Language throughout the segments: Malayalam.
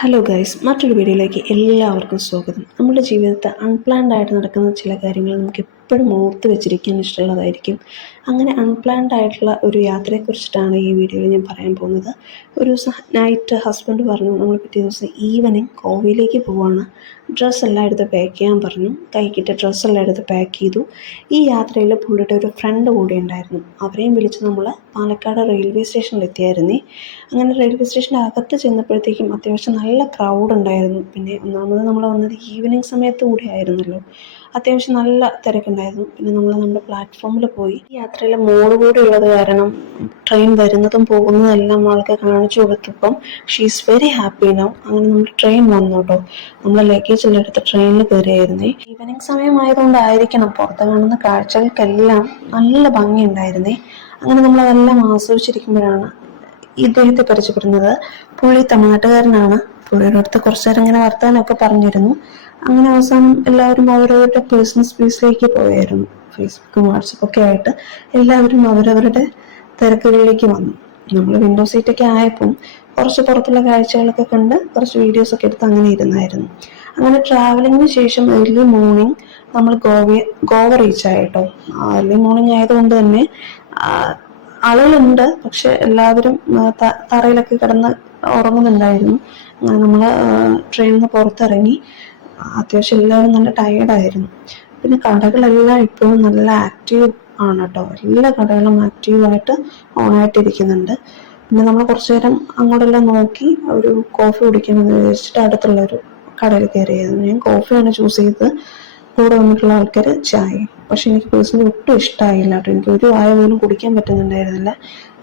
ഹലോ ഗൈസ്, മറ്റൊരു വീഡിയോയിലേക്ക് എല്ലാവർക്കും സ്വാഗതം. നമ്മുടെ ജീവിതത്തിൽ അൺപ്ലാൻഡ് ആയിട്ട് നടക്കുന്ന ചില കാര്യങ്ങൾ നമുക്ക് എപ്പോഴും ഓർത്ത് വെച്ചിരിക്കാൻ ഇഷ്ടമുള്ളതായിരിക്കും. അങ്ങനെ അൺപ്ലാൻഡ് ആയിട്ടുള്ള ഒരു യാത്രയെക്കുറിച്ചിട്ടാണ് ഈ വീഡിയോയിൽ ഞാൻ പറയാൻ പോകുന്നത്. ഒരു ദിവസം നൈറ്റ് ഹസ്ബൻഡ് പറഞ്ഞു നമ്മൾ പിറ്റേ ദിവസം ഈവനിങ് ഗോവയിലേക്ക് പോവാണ്, ഡ്രസ്സെല്ലാം എടുത്ത് പാക്ക് ചെയ്യാൻ പറഞ്ഞു. കൈക്കിട്ട ഡ്രസ്സെല്ലാം എടുത്ത് പാക്ക് ചെയ്തു. ഈ യാത്രയിൽ പുള്ളിയുടെ ഒരു ഫ്രണ്ട് കൂടെ ഉണ്ടായിരുന്നു. അവരെയും വിളിച്ച് നമ്മൾ പാലക്കാട് റെയിൽവേ സ്റ്റേഷനിൽ എത്തിയായിരുന്നേ. അങ്ങനെ റെയിൽവേ സ്റ്റേഷൻ്റെ അകത്ത് ചെന്നപ്പോഴത്തേക്കും അത്യാവശ്യം നല്ല ക്രൗഡ് ഉണ്ടായിരുന്നു. പിന്നെ ഒന്നാമത് നമ്മൾ വന്നത് ഈവനിങ് സമയത്ത് കൂടെ ആയിരുന്നല്ലോ, അത്യാവശ്യം നല്ല തിരക്കുണ്ടായിരുന്നു. പിന്നെ നമ്മൾ നമ്മുടെ പ്ലാറ്റ്ഫോമിൽ പോയി. ഈ യാത്രയിൽ മോള് കൂടെ ഉള്ളത് കാരണം ട്രെയിൻ വരുന്നതും പോകുന്നതും എല്ലാം ആൾക്ക് കാണിച്ചു കൊടുത്തപ്പം ഷീസ് വെരി ഹാപ്പി നൗ. അങ്ങനെ നമ്മുടെ ട്രെയിൻ വന്നു കേട്ടോ. നമ്മൾ ലഗേജ് എല്ലാം എടുത്ത് ട്രെയിനിൽ കയറിയായിരുന്നേ. ഈവനിങ് സമയമായതുകൊണ്ടായിരിക്കണം പുറത്ത് കാണുന്ന കാഴ്ചകൾക്കെല്ലാം നല്ല ഭംഗിയുണ്ടായിരുന്നേ. അങ്ങനെ നമ്മളതെല്ലാം ആസ്വദിച്ചിരിക്കുമ്പോഴാണ് ഇദ്ദേഹത്തെ പരിചയപ്പെടുന്നത്. പുള്ളി തമിഴ്നാട്ടുകാരനാണ്. പുള്ളിയുടെ അടുത്ത് കുറച്ചു നേരം ഇങ്ങനെ വർത്താനമൊക്കെ പറഞ്ഞിരുന്നു. അങ്ങനെ അവസാനം എല്ലാവരും അവരവരുടെ പേഴ്സണൽ സ്പേസിലേക്ക് പോയായിരുന്നു. ഫേസ്ബുക്കും വാട്സപ്പൊക്കെ ആയിട്ട് എല്ലാവരും അവരവരുടെ തിരക്കുകളിലേക്ക് വന്നു. നമ്മൾ വിൻഡോ സീറ്റൊക്കെ ആയപ്പം കുറച്ച് പുറത്തുള്ള കാഴ്ചകളൊക്കെ കണ്ട് കുറച്ച് വീഡിയോസൊക്കെ എടുത്ത് അങ്ങനെ ഇരുന്നായിരുന്നു. അങ്ങനെ ട്രാവലിങ്ങിന് ശേഷം ഏർലി മോർണിംഗ് നമ്മൾ ഗോവ റീച്ചായിട്ടോ. ഏർലി മോർണിംഗ് ആയതുകൊണ്ട് തന്നെ ആളുകളുണ്ട്, പക്ഷെ എല്ലാവരും തറയിലൊക്കെ കിടന്ന് ഉറങ്ങുന്നുണ്ടായിരുന്നു. നമ്മൾ ട്രെയിനിൽ നിന്ന് പുറത്തിറങ്ങി. അത്യാവശ്യം എല്ലാവരും നല്ല ടയേർഡായിരുന്നു. പിന്നെ കടകളെല്ലാം ഇപ്പോഴും നല്ല ആക്റ്റീവ് ആണ് കേട്ടോ. എല്ലാ കടകളും ആക്റ്റീവായിട്ട് ഓണായിട്ടിരിക്കുന്നുണ്ട്. പിന്നെ നമ്മൾ കുറച്ചു നേരം അങ്ങോട്ടെല്ലാം നോക്കി ഒരു കോഫി കുടിക്കണമെന്ന് വിചാരിച്ചിട്ട് അടുത്തുള്ളൊരു കടയിൽ കയറിയായിരുന്നു. ഞാൻ കോഫിയാണ് ചൂസ് ചെയ്തത്, കൂടെ വന്നിട്ടുള്ള ആൾക്കാർ ചായ. പക്ഷെ എനിക്ക് പേഴ്സണലി ഒട്ടും ഇഷ്ടമായില്ല കേട്ടോ. എനിക്ക് ഒരു വായ പോലും കുടിക്കാൻ പറ്റുന്നുണ്ടായിരുന്നില്ല.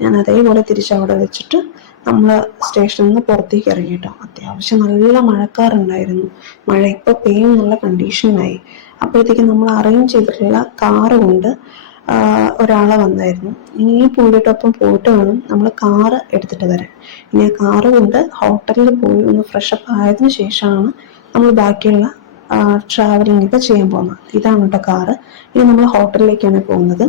ഞാൻ അതേപോലെ തിരിച്ചവിടെ വെച്ചിട്ട് നമ്മൾ സ്റ്റേഷനിൽ നിന്ന് പുറത്തേക്ക് ഇറങ്ങി കേട്ടോ. അത്യാവശ്യം നല്ല മഴക്കാറുണ്ടായിരുന്നു. മഴ ഇപ്പോൾ പെയ്യും എന്നുള്ള കണ്ടീഷനായി. അപ്പോഴത്തേക്കും നമ്മൾ അറേഞ്ച് ചെയ്തിട്ടുള്ള കാറ് കൊണ്ട് ഒരാളെ വന്നായിരുന്നു. ഇനി പുള്ളിയോടൊപ്പം പോയിട്ട് വേണം നമ്മൾ കാറ് എടുത്തിട്ട് വരാൻ. ഇനി ആ കാറ് കൊണ്ട് ഹോട്ടലിൽ പോയി ഒന്ന് ഫ്രഷപ്പ് ആയതിനു ശേഷമാണ് നമ്മൾ ബാക്കിയുള്ള ട്രാവലിംഗ് ഒക്കെ ചെയ്യാൻ പോകുന്നത്. ഇതാണ് കേട്ടോ കാറ്. ഇനി നമ്മൾ ഹോട്ടലിലേക്കാണ് പോകുന്നത്.